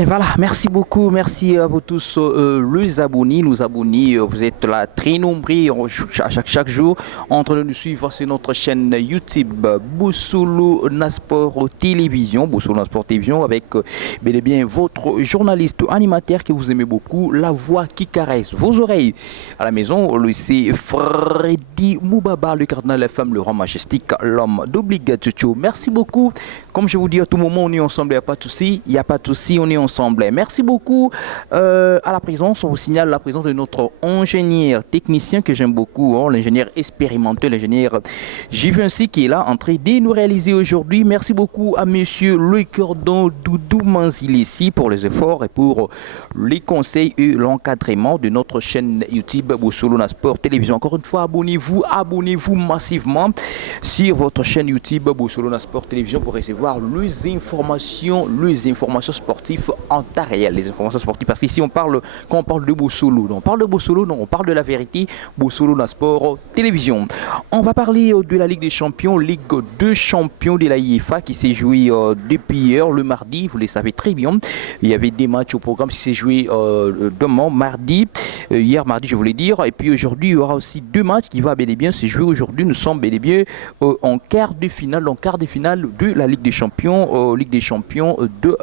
Et voilà, merci beaucoup, merci à vous tous les abonnés, nos abonnés, vous êtes là très nombreux chaque jour en train de nous suivre sur notre chaîne YouTube Boussolo Nasport Télévision, Boussolo Nasport Télévision avec bel et bien votre journaliste animateur que vous aimez beaucoup, la voix qui caresse vos oreilles. À la maison, c'est Freddy Moubaba, le cardinal FM, le roi majestique, l'homme d'obligato. Merci beaucoup. Comme je vous dis à tout moment, on est ensemble, il n'y a pas de souci, il n'y a pas de souci, on est ensemble. Merci beaucoup à la présence. On vous signale la présence de notre ingénieur technicien que j'aime beaucoup, hein, l'ingénieur expérimenté, l'ingénieur Givenchy qui est là en train de nous réaliser aujourd'hui. Merci beaucoup à monsieur Le Cordon Doudou Manzilessi pour les efforts et pour les conseils et l'encadrement de notre chaîne YouTube Boussolo Nasport Télévision. Encore une fois, abonnez-vous massivement sur votre chaîne YouTube Boussolo Nasport Télévision pour recevoir les informations sportives en temps réel, les informations sportives. Parce qu'ici, quand on parle de Boussolo, on parle de la vérité, Boussolo Nasport Télévision. On va parler de la Ligue des Champions, Ligue 2 champions de la IFA qui s'est jouée depuis hier, le mardi, vous le savez très bien. Il y avait des matchs au programme qui s'est joué demain, mardi, hier mardi, je voulais dire. Et puis aujourd'hui, il y aura aussi deux matchs qui vont bel et bien se jouer aujourd'hui. Nous sommes bel et bien en quart de finale de la Ligue des Champions, de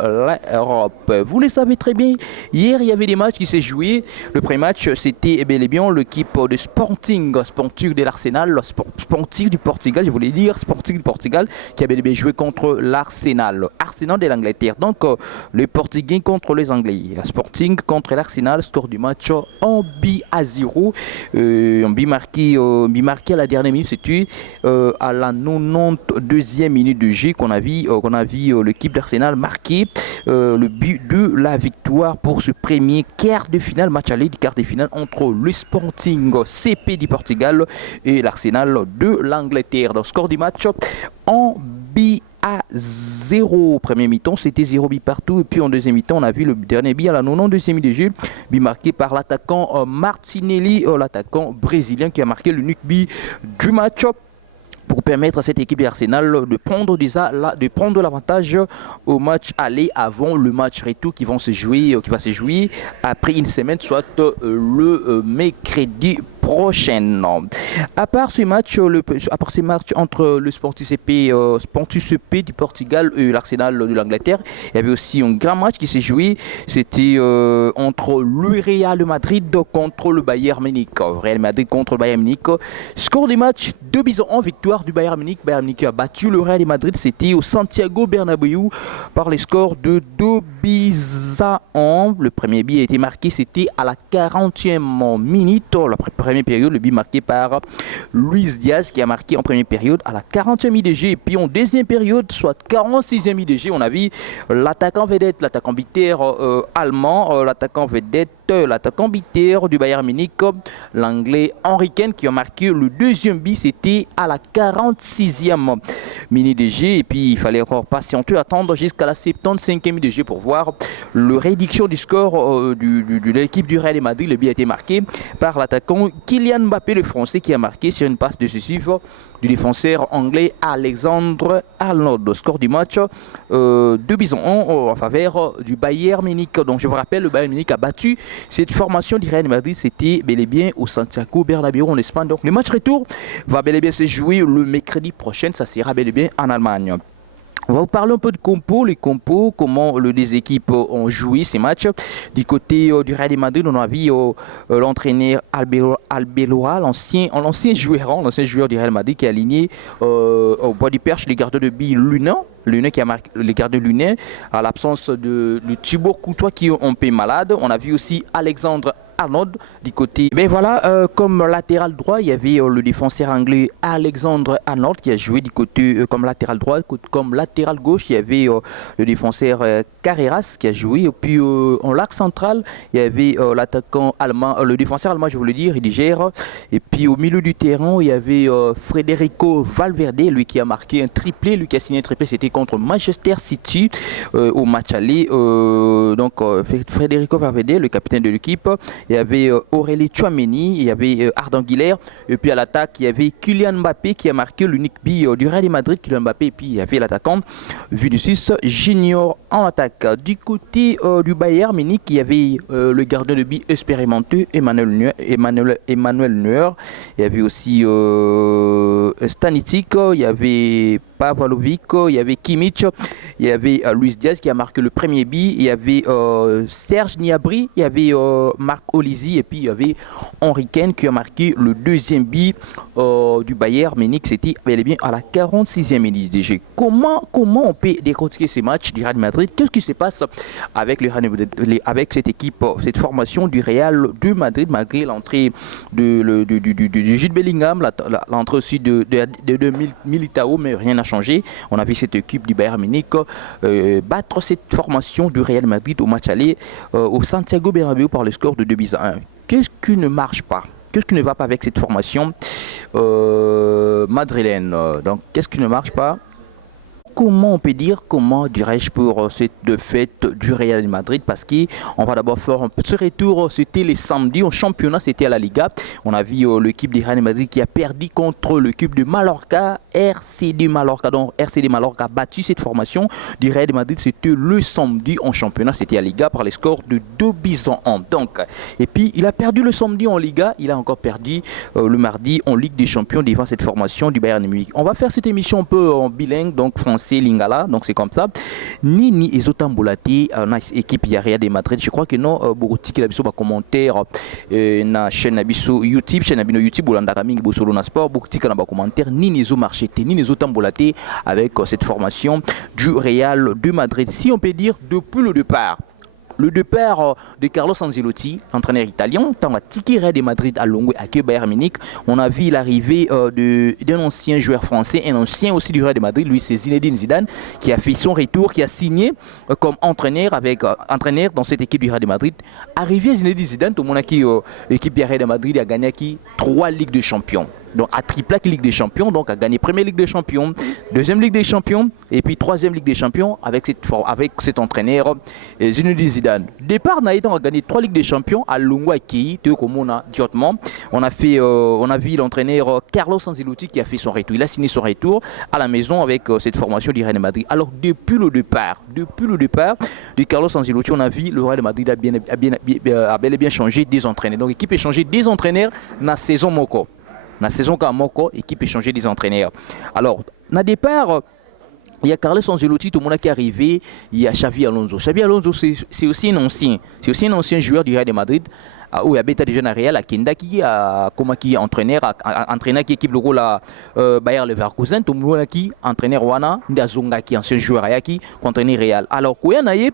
l'Europe. Vous le savez très bien, hier il y avait des matchs qui s'est joués. Le premier match c'était bel et bien l'équipe de Sporting de l'Arsenal, Sporting du Portugal, je voulais dire Sporting du Portugal qui avait bien joué contre l'Arsenal de l'Angleterre. Donc les Portugais contre les Anglais. Sporting contre l'Arsenal, score du match en but à 0. Un but marqué à la dernière minute, c'était à la 92e minute de jeu qu'on a vu l'équipe d'Arsenal marquer le but de la victoire pour ce premier quart de finale, match aller du quart de finale entre le Sporting CP du Portugal et l'Arsenal de l'Angleterre. Donc score du match en but à 0. Premier mi-temps, c'était 0 but partout. Et puis en deuxième mi-temps, on a vu le dernier but à la 92e minute de jeu, but marqué par l'attaquant Martinelli, l'attaquant brésilien qui a marqué le unique but du match pour permettre à cette équipe d'Arsenal de prendre l'avantage au match aller avant le match retour qui va se jouer après une semaine, soit le mercredi prochain. À part ce match entre le Sporting CP du Portugal et l'Arsenal de l'Angleterre, il y avait aussi un grand match qui s'est joué. C'était entre le Real Madrid contre le Bayern Munich. Real Madrid contre le Bayern Munich. Score du match 2-1, victoire du Bayern Munich. Bayern Munich a battu le Real Madrid. C'était au Santiago Bernabéu par les scores de 2-1. Le premier but a été marqué, c'était à la 40e minute. La première période, le but marqué par Luis Diaz qui a marqué en première période à la 40e minute de jeu. Et puis en deuxième période, soit 46e minute de jeu, on a vu l'attaquant vedette, l'attaquant bitaire allemand, l'attaquant bitaire du Bayern Munich, l'anglais Henry Kane qui a marqué le deuxième but, c'était à la 46e minute de jeu. Et puis il fallait encore patienter, attendre jusqu'à la 75e minute de jeu pour voir le réduction du score de l'équipe du Real Madrid. Le but a été marqué par l'attaquant Kylian Mbappé, le français, qui a marqué sur une passe décisive du défenseur anglais Alexandre Arnold. Score du match 2-1 en faveur du Bayern Munich. Donc je vous rappelle, le Bayern Munich a battu cette formation du Real Madrid. C'était bel et bien au Santiago Bernabéu en Espagne. Donc le match retour va bel et bien se jouer le mercredi prochain. Ça sera bel et bien en Allemagne. On va vous parler un peu de comment les équipes ont joué ces matchs. Du côté du Real Madrid, on a vu l'entraîneur Arbeloa, l'ancien joueur du Real Madrid qui a aligné au bois du perche les gardiens de but Lunin qui a marqué les gardiens Lunin à l'absence de Thibaut Courtois qui est un peu malade. On a vu aussi Alexandre Arnold du côté. Mais voilà, comme latéral droit, il y avait le défenseur anglais Alexandre Arnold qui a joué du côté comme latéral droit. Comme latéral gauche, il y avait le défenseur Carreras qui a joué. Et puis en l'arc central, il y avait l'attaquant allemand, le défenseur allemand, je voulais dire, Ridiger. Et puis au milieu du terrain, il y avait Federico Valverde, lui qui a marqué un triplé, lui qui a signé un triplé, c'était contre Manchester City au match aller. Donc Federico Valverde, le capitaine de l'équipe. il y avait Aurélie Tchouameni, il y avait Ardan Güler, et puis à l'attaque, il y avait Kylian Mbappé qui a marqué l'unique but du Real de Madrid, Kylian Mbappé, et puis il y avait l'attaquant Vinicius Junior en attaque. Du côté du Bayern Munich, il y avait le gardien de but expérimenté, Emmanuel Neuer, il y avait aussi Stanisic, il y avait Pavlovic, il y avait Kimmich, il y avait Luis Diaz qui a marqué le premier but, il y avait Serge Gnabry, il y avait Marc Olisi et puis il y avait Henry Kane qui a marqué le deuxième but du Bayern Munich. C'était bel et bien à la 46e minute de jeu. Comment on peut décortiquer ces matchs du Real Madrid? Qu'est-ce qui se passe avec, avec cette équipe, cette formation du Real de Madrid malgré l'entrée de Jude Bellingham, l'entrée aussi de Militao, mais rien n'a changé. On a vu cette équipe du Bayern Munich battre cette formation du Real Madrid au match aller au Santiago Bernabéu par le score de 2-1. Qu'est-ce qui ne marche pas? Qu'est-ce qui ne va pas avec cette formation madrilène? Donc, qu'est-ce qui ne marche pas? Comment on peut dire, comment dirais-je pour cette défaite du Real de Madrid? Parce qu'on va d'abord faire un petit retour, c'était les samedis au championnat, c'était à la Liga. On a vu l'équipe du Real de Madrid qui a perdu contre l'équipe de Mallorca, RCD Mallorca. Donc RCD Mallorca a battu cette formation du Real de Madrid, c'était le samedi en championnat, c'était à la Liga par les scores de 2-1. Donc, et puis il a perdu le samedi en Liga, il a encore perdu le mardi en Ligue des Champions devant cette formation du Bayern de Munich. On va faire cette émission un peu en bilingue, donc français. Lingala, donc c'est comme ça. Nini et Zotamboulati, équipe Real de Madrid. Je crois que non, Bourouti la biso ba commentaire na chaîne biso YouTube, chaîne bino YouTube Bolanda Kaming Bosolo na sport, Bourouti na ba commentaire Nini zo marcheté, Nini Zotamboulati avec cette formation du Real de Madrid. Si on peut dire depuis le départ. Le départ de Carlo Ancelotti, entraîneur italien, tant à Tiki Real de Madrid à Longwe, à Bayern Munich, on a vu l'arrivée d'un ancien joueur français, un ancien aussi du Real de Madrid, lui c'est Zinedine Zidane, qui a fait son retour, qui a signé comme entraîneur entraîneur dans cette équipe du Real de Madrid. Arrivé Zinedine Zidane, tout le monde a qui l'équipe du Real de Madrid a gagné 3 Ligues de Champions. Donc à triplé Ligue des Champions, donc a gagné première Ligue des Champions, deuxième Ligue des Champions et puis troisième Ligue des Champions avec cet entraîneur Zinedine Zidane. Départ Naïtan a gagné 3 Ligues des Champions à Longwaki, comme on a directement. On a vu l'entraîneur Carlo Ancelotti qui a fait son retour. Il a signé son retour à la maison avec cette formation du Real de Madrid. Alors depuis le départ de Carlo Ancelotti, on a vu le Real de Madrid a bel et bien changé des entraîneurs. Donc l'équipe a changé des entraîneurs dans la saison Moko. Dans la saison Kamoko, l'équipe a changé des entraîneurs. Alors, au départ, il y a Carlos Ancelotti, tout le monde qui est arrivé. Il y a Xavi Alonso. Xavi Alonso, c'est aussi un ancien joueur du Real de Madrid. Où il y a Beta de Jeune Real, à Kenda qui est entraîneur, entraîneur qui équipe le rôle à Bayer Leverkusen, tout le monde qui entraîneur Wana, Ndazonga qui est ancien joueur qui entraîneur Real. Alors, quand il y a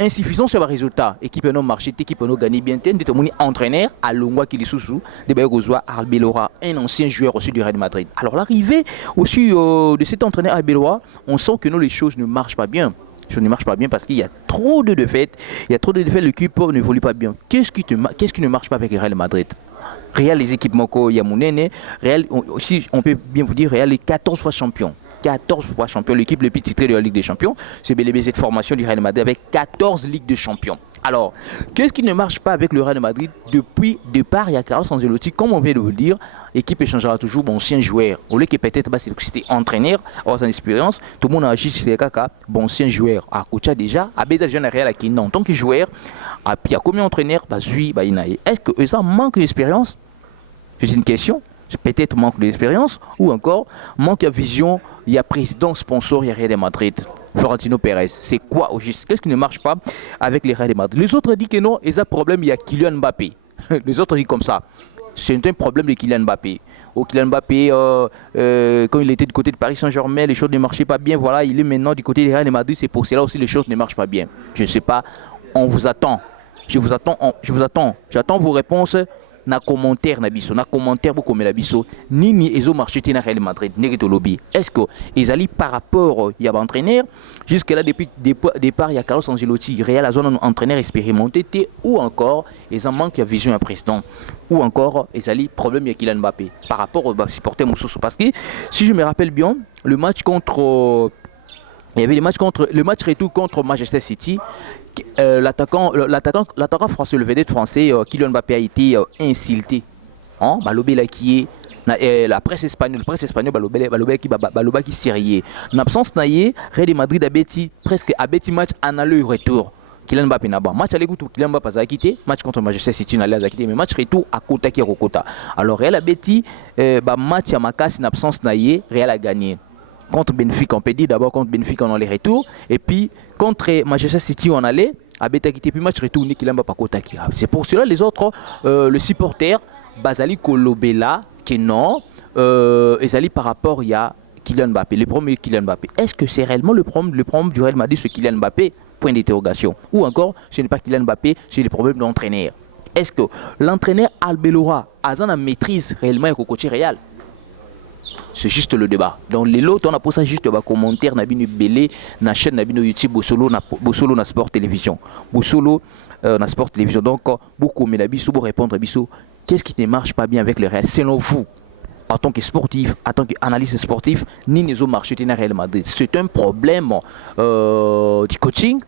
insuffisant sur le résultat, équipe non marché, équipe non gagné bien, déterminé entraîneur à Longwa qui est sous de Bayogozoa Arbeloa, un ancien joueur aussi du Real de Madrid. Alors l'arrivée aussi de cet entraîneur Arbeloa, on sent que non, les choses ne marchent pas bien. Ça ne marche pas bien parce qu'il y a trop de défaites. L'équipe ne évolue pas bien. Qu'est-ce qui ne marche pas avec le Real de Madrid? Real, les équipes Moko Yamounene, Real, aussi, on peut bien vous dire, Real est 14 fois champion. 14 fois champion, l'équipe le plus titrée de la Ligue des Champions. C'est bel et bien cette formation du Real de Madrid avec 14 Ligues de Champions. Alors, qu'est-ce qui ne marche pas avec le Real de Madrid? Depuis le départ, il y a Carlos Ancelotti, comme on vient de vous le dire, l'équipe échangera toujours bon ancien joueur. Au lieu que peut-être c'était entraîneur, avoir son expérience, tout le monde a agi sur les caca, bon ancien joueur. À Koucha déjà, à Beda Jeune Real qui en tant que joueur, à puis à combien d'entraîneurs, est-ce que ça manque d'expérience? C'est une question. Peut-être manque d'expérience ou encore manque de vision. Il y a président, sponsor, il y a Real de Madrid. Florentino Pérez. C'est quoi au juste? Qu'est-ce qui ne marche pas avec les Real de Madrid? Les autres disent que non, et ça problème, il y a Kylian Mbappé. Les autres disent comme ça. C'est un problème de Kylian Mbappé. Kylian Mbappé, quand il était du côté de Paris Saint-Germain, les choses ne marchaient pas bien. Voilà, il est maintenant du côté des Real de Madrid. C'est pour cela aussi les choses ne marchent pas bien. Je ne sais pas. On vous attend. Je vous attends. J'attends vos réponses. Na commentaire beaucoup mais biso nini ezo marché na Real Madrid negeto lobby. Est-ce que ils allaient par rapport il y a un entraîneur jusque là depuis départ il y a Carlos Ancelotti Real a zone entraîneur expérimenté ou encore ils en manquent de vision à président ou encore ils allaient problème il y a Kylian Mbappé par rapport au supporter Moussou parce que si je me rappelle bien le match contre il y avait le match retour contre Manchester City. l'attaquant français, le vedette français, Kylian Mbappé a été insulté. Hein? Balobé là qui est la presse espagnole Balobé qui sérieux. En absence naïe, Real Madrid a bêti presque a bêti match en aller retour. Kylian Mbappé n'a pas match aller contre Kylian Mbappé a quitté match contre Manchester City n'a pas quitté mais match retour à Kota qui Rokota. Alors Real a bêti match à Macas en absence naïe, Real a gagné. Contre Benfica, on peut dire d'abord contre Benfica on a les retours et puis contre Manchester City on allait à bêta quitté puis match retour Kylian Mbappé Kota qui. C'est pour cela les autres le supporter Basali Kolobela qui non Ezali par rapport il y a Kylian Mbappé, le premier Kylian Mbappé. Est-ce que c'est réellement le problème du Real Madrid ce Kylian Mbappé? Point d'interrogation. Ou encore, ce n'est pas Kylian Mbappé, c'est le problème de l'entraîneur. Est-ce que l'entraîneur Albelora a la maîtrise réellement avec le coach Real? C'est juste le débat. Donc les autres, on a pour ça juste un commentaire Nabino Belé, na chaîne Nabino YouTube, Bosolo na Sport Télévision. Bosolo na Sport Télévision. Donc beaucoup mais Nabiso pour répondre à Bisso, qu'est-ce qui ne marche pas bien avec le Real selon vous? En tant que sportif, en tant qu'analyste sportif, ni les autres marchés dans Real Madrid. C'est un problème du coaching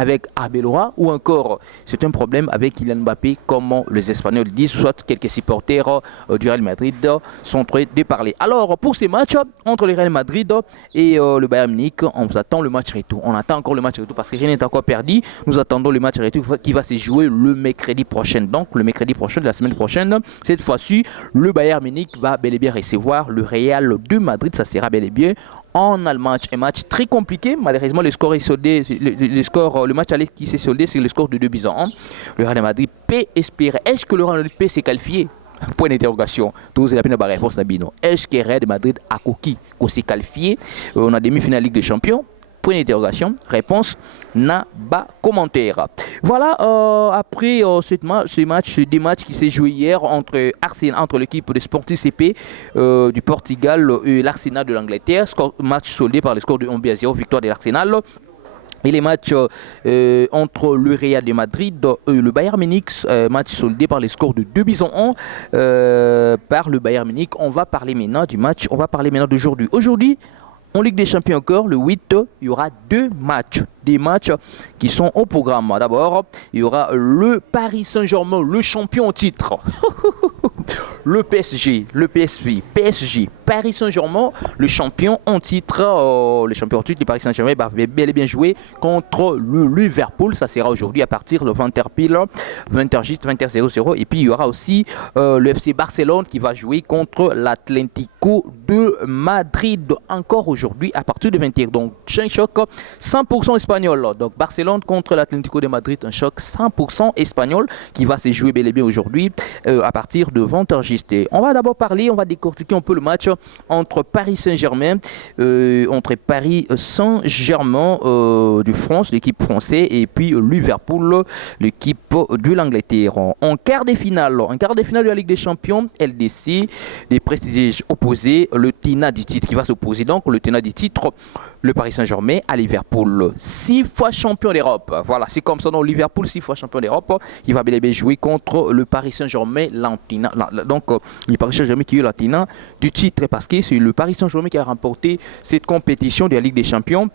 avec Arbeloa ou encore c'est un problème avec Kylian Mbappé, comme les Espagnols disent, soit quelques supporters du Real Madrid sont en train de parler. Alors pour ces matchs entre le Real Madrid et le Bayern Munich, on vous attend le match retour. On attend encore le match retour parce que rien n'est encore perdu. Nous attendons le match retour qui va se jouer le mercredi prochain. Donc le mercredi prochain de la semaine prochaine, cette fois-ci, le Bayern Munich va bel et bien recevoir le Real de Madrid. Ça sera bel et bien en Allemagne, un match très compliqué. Malheureusement, le score est soldé. Le match qui s'est soldé, c'est le score de 2-1. Le Real Madrid peut espérer. Est-ce que le Real Madrid peut se qualifier? Point d'interrogation. Tous la peine de réponse Nabino. Est-ce que le Real Madrid a coquille qu'on s'est qualifié? On a demi-finale Ligue des Champions. Point d'interrogation. Réponse n'a pas commentaire. Voilà, après ces deux matchs qui s'est joué hier entre l'équipe de Sporting CP du Portugal et l'Arsenal de l'Angleterre. Match soldé par le score de 1-0, victoire de l'Arsenal. Et les matchs entre le Real de Madrid et le Bayern Munich, match soldé par les scores de 2-1 par le Bayern Munich. On va parler maintenant du match, on va parler maintenant d'aujourd'hui. Aujourd'hui, en Ligue des Champions encore, le 8, il y aura des matchs qui sont au programme. D'abord, il y aura le Paris Saint-Germain, le champion en titre. Le PSG, le PSV, PSG, Paris Saint-Germain, le champion en titre. Le champion en titre, le Paris Saint-Germain va bel et bien jouer contre le Liverpool. Ça sera aujourd'hui à partir de 20h pile, 20h juste, 20h00. Et puis il y aura aussi le FC Barcelone qui va jouer contre l'Atlético de Madrid. Encore aujourd'hui à partir de 20h. Donc un choc 100% espagnol. Donc Barcelone contre l'Atlético de Madrid, un choc 100% espagnol qui va se jouer bel et bien aujourd'hui à partir de 20h juste. On va d'abord parler, on va décortiquer un peu le match entre Paris Saint-Germain, de France, l'équipe française, et puis Liverpool, l'équipe de l'Angleterre. En quart de finale de la Ligue des Champions, LDC, des prestigieux opposés, le tenant du titre qui va s'opposer donc, le tenant du titre, le Paris Saint-Germain à Liverpool, 6 fois champion d'Europe. Voilà, c'est comme ça, donc Liverpool, 6 fois champion d'Europe, qui va bel et bien jouer contre le Paris Saint-Germain, donc le Paris Saint-Germain qui est le tenant du titre, parce que c'est le Paris Saint-Germain qui a remporté cette compétition de la Ligue des Champions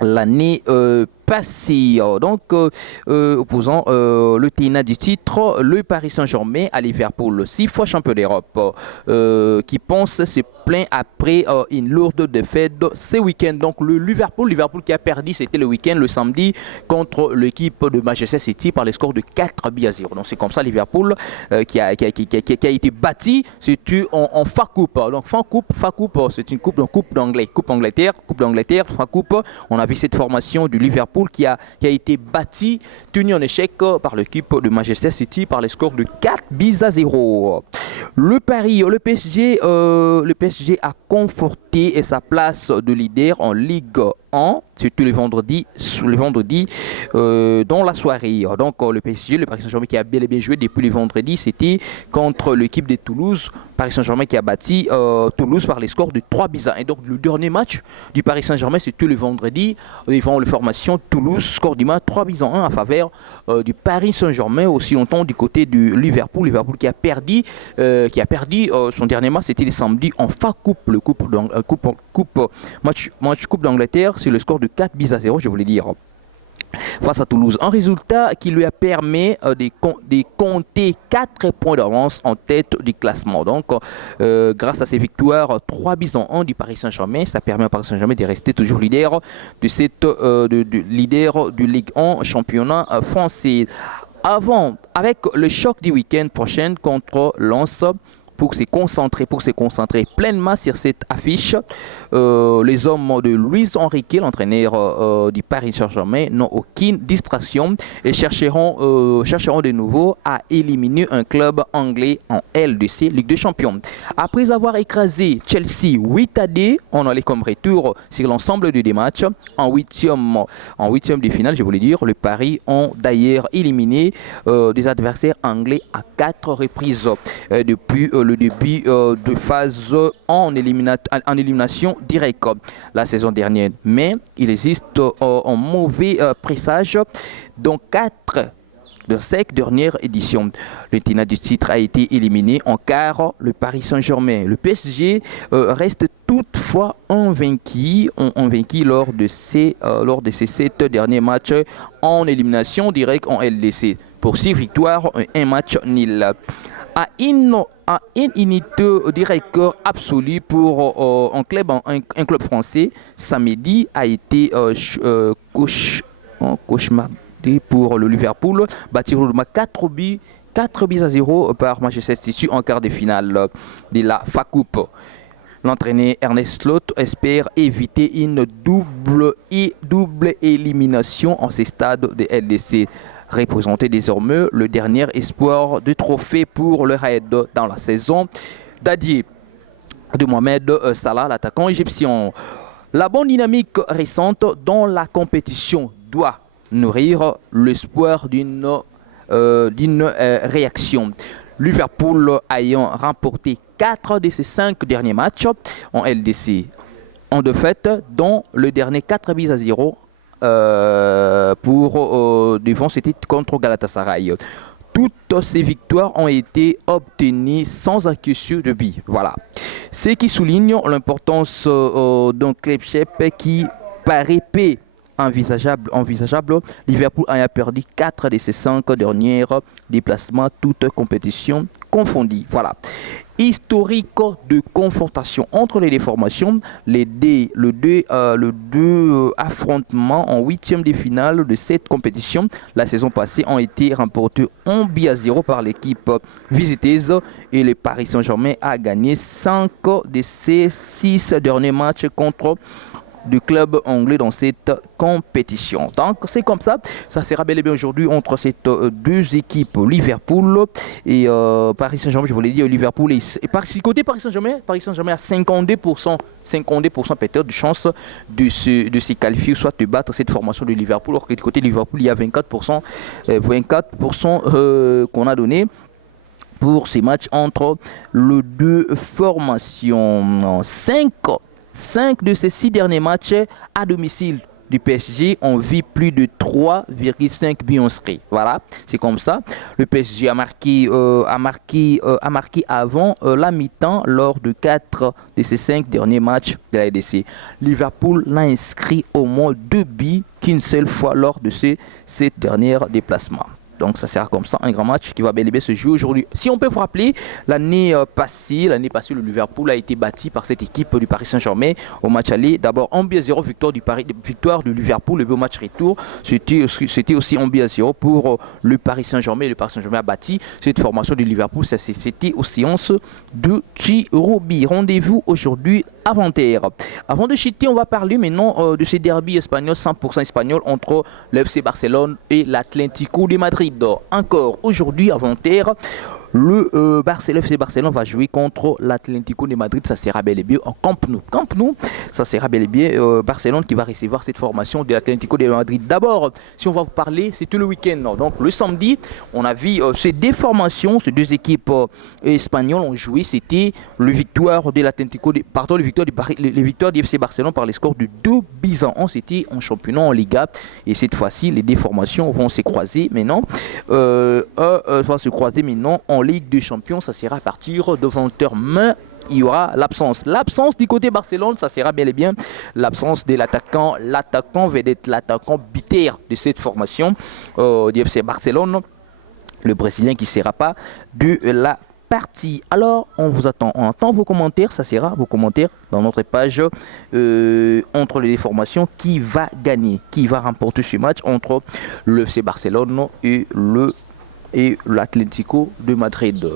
l'année passée. Donc opposant le tenant du titre, le Paris Saint-Germain à Liverpool, 6 fois champion d'Europe, qui pense se plaint après une lourde défaite ce week-end. Donc le Liverpool qui a perdu, c'était le week-end, le samedi, contre l'équipe de Manchester City par le score de 4-0. Donc c'est comme ça Liverpool qui a été bâti, c'est en FA Coupe. Donc FA Coupe, c'est une coupe d'Angleterre, FA Coupe. On a vu cette formation du Liverpool qui a été bâti, tenu en échec par l'équipe de Manchester City par le score de 4-0. Le PSG a conforté sa place de leader en Ligue 1, surtout le vendredi dans la soirée. Donc le PSG, le Paris Saint-Germain qui a bel et bien joué depuis le vendredi, c'était contre l'équipe de Toulouse. Paris Saint-Germain qui a battu Toulouse par les scores de 3-1. Et donc le dernier match du Paris Saint-Germain, c'était le vendredi, devant la formation Toulouse, score du match 3-1 en faveur du Paris Saint-Germain. Aussi longtemps du côté du Liverpool qui a perdu son dernier match, c'était le samedi en FA Coupe, le match Coupe d'Angleterre, c'est le score de 4-0, je voulais dire. face à Toulouse. Un résultat qui lui a permis de compter 4 points d'avance en tête du classement. Donc, grâce à ces victoires, 3 buts en 1 du Paris Saint-Germain, ça permet au Paris Saint-Germain de rester toujours leader leader du Ligue 1 championnat français. Avec le choc du week-end prochain contre Lens, pour se concentrer pleinement sur cette affiche. Les hommes de Luis Enrique, l'entraîneur du Paris Saint-Germain, n'ont aucune distraction et chercheront de nouveau à éliminer un club anglais en LDC, Ligue des Champions. Après avoir écrasé Chelsea 8-2, on allait comme retour sur l'ensemble des matchs. En huitième de finale, je voulais dire, le Paris ont d'ailleurs éliminé des adversaires anglais à 4 reprises depuis le début de phase en élimination directe la saison dernière. Mais il existe un mauvais présage dans 4 de 5 dernières éditions. Le tenant du titre a été éliminé en quart, le Paris Saint-Germain. Le PSG reste toutefois invaincu lors de ces 7 derniers matchs en élimination directe en LDC. Pour 6 victoires, un match nul. À une unité de record absolu pour un club français, samedi a été cauchemardé pour le Liverpool, battu 4 buts à 0 par Manchester City en quart de finale de la FA Coupe. L'entraîneur Ernest Slot espère éviter une double élimination en ces stades de LDC. Représenter désormais le dernier espoir de trophée pour le Raid dans la saison d'adieu de Mohamed Salah, l'attaquant égyptien. La bonne dynamique récente dans la compétition doit nourrir l'espoir d'une réaction. Liverpool ayant remporté 4 de ses 5 derniers matchs en LDC en défaite, dont le dernier 4 buts à 0 devant, c'était contre Galatasaray. Toutes ces victoires ont été obtenues sans accusation de but. Voilà. Ce qui souligne l'importance d'un club chef qui paraît peu envisageable. Liverpool a perdu 4 de ses 5 derniers déplacements, toutes compétitions confondues. Voilà. Historique de confrontation entre les deux formations, les deux affrontements en 8e de finale de cette compétition la saison passée ont été remportés 1 but à 0 par l'équipe visiteuse et le Paris Saint-Germain a gagné 5 de ses 6 derniers matchs contre du club anglais dans cette compétition. Donc c'est comme ça, ça sera bel et bien aujourd'hui entre ces deux équipes, Liverpool et Paris Saint-Germain. Je vous l'ai dit, Liverpool et côté Paris Saint-Germain a 52% peut-être de chance de se qualifier, soit de battre cette formation de Liverpool, alors que du côté Liverpool il y a 24% qu'on a donné pour ces matchs entre les deux formations. 5 de ces 6 derniers matchs à domicile du PSG ont vu plus de 3,5 buts inscrits. Voilà, c'est comme ça. Le PSG a marqué avant la mi-temps lors de 4 de ces 5 derniers matchs de la LDC. Liverpool n'a inscrit au moins 2 buts qu'une seule fois lors de ces 7 derniers déplacements. Donc ça sera comme ça un grand match qui va bel et bien se jouer aujourd'hui. Si on peut vous rappeler, l'année passée, le Liverpool a été battu par cette équipe du Paris Saint-Germain au match aller. D'abord 1 but à 0, victoire du Liverpool. Le match retour, c'était aussi 1 but à 0 pour le Paris Saint-Germain. Le Paris Saint-Germain a battu cette formation du Liverpool. C'était aux séances de Tirobi. Rendez-vous aujourd'hui avant-hier. Avant de chuter, on va parler maintenant de ces derbies espagnols, 100% espagnols entre l'FC Barcelone et l'Atlético de Madrid. Encore aujourd'hui, avant-hier, le FC Barcelone va jouer contre l'Atlético de Madrid. Ça sera bel et bien en Camp Nou. Ça sera bel et bien Barcelone qui va recevoir cette formation de l'Atlético de Madrid. D'abord, si on va vous parler, c'était le week-end. Donc le samedi, on a vu ces deux formations, ces deux équipes espagnoles ont joué. C'était le victoire du FC Barcelone par les scores de 2 buts à 1. C'était en championnat en Liga. Et cette fois-ci, les deux formations vont se croiser maintenant. En Ligue des Champions. Ça sera à partir de 20h il y aura l'absence. L'absence du côté Barcelone, ça sera bel et bien l'absence de l'attaquant vedette, l'attaquant biter de cette formation du FC Barcelone, le Brésilien qui ne sera pas de la partie. Alors, on vous attend. On attend vos commentaires. Ça sera vos commentaires dans notre page entre les formations. Qui va gagner? Qui va remporter ce match entre le FC Barcelone et l'Atlético de Madrid?